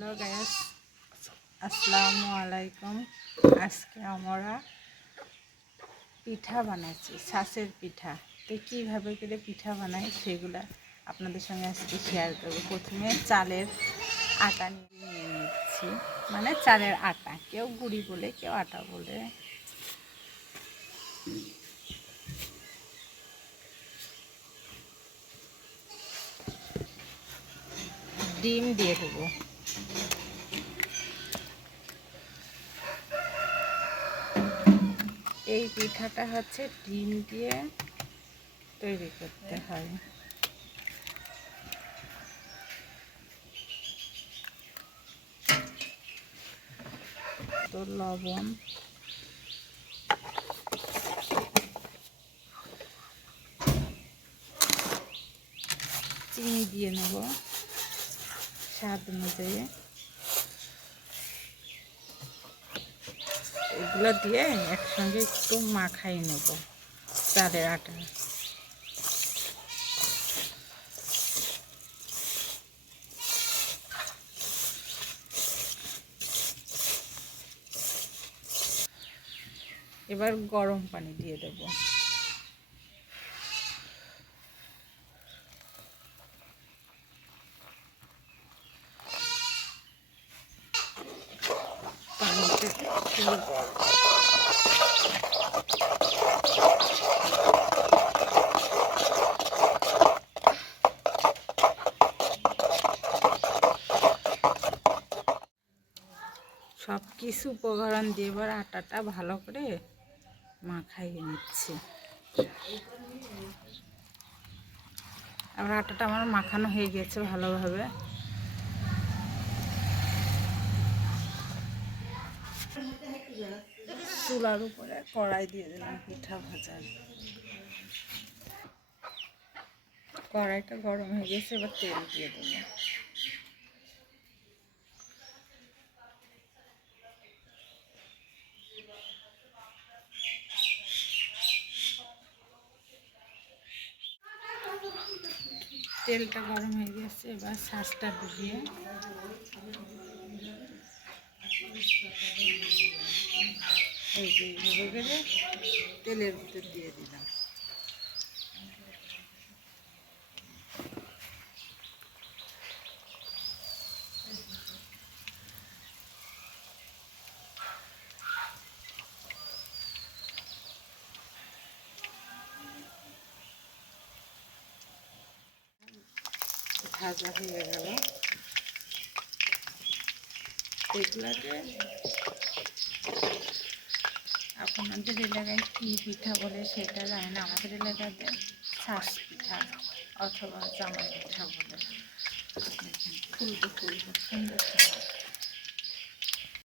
Hello guys, আসসালামু আলাইকুম। আজকে আমরা পিঠা বানাচ্ছি, ছাঁচের পিঠা। তো কীভাবে করে পিঠা বানাই সেগুলা আপনাদের সঙ্গে আজকে শেয়ার করব। প্রথমে চালের আটা নিয়ে নিচ্ছি, মানে চালের আটা, কেউ গুঁড়ি বলে কেউ আটা বলে। ডিম দিয়ে দেবো। এই পিঠাটা হচ্ছে ডিম দিয়ে তৈরি করতে হয়। তো লবণ, চিনি দিয়ে নেব স্বাদ অনুযায়ী। এগুলো দিয়ে একসঙ্গে একটু মাখাই নেব চালের আটা। এবার গরম পানি দিয়ে দেব। পানিতে সব কিছু উপকরণ দিয়ে এবার আটাটা ভালো করে মাখাইয়ে নিচ্ছি। আবার আটাটা আমার মাখানো হয়ে গেছে ভালোভাবে। চুলার উপরে কড়াই দিয়ে দিলাম পিঠা ভাজার। কড়াইটা গরম হয়ে গেছে, এবার তেল দিয়ে দেবো। তেলটা গরম হয়ে গেছে, এবার শাঁসটা ডুবিয়ে এইভাবে করে তেলের ভিতর দিয়ে দিলাম। ভাজা হয়ে গেল। এগুলাকে আপনাদের এলাকায় কী পিঠা বলে সেটা জানি না, আমাদের এলাকাতে ছাঁচ পিঠা অথবা জামাই পিঠা বলে। ফুলকো ফুলকো সুন্দর।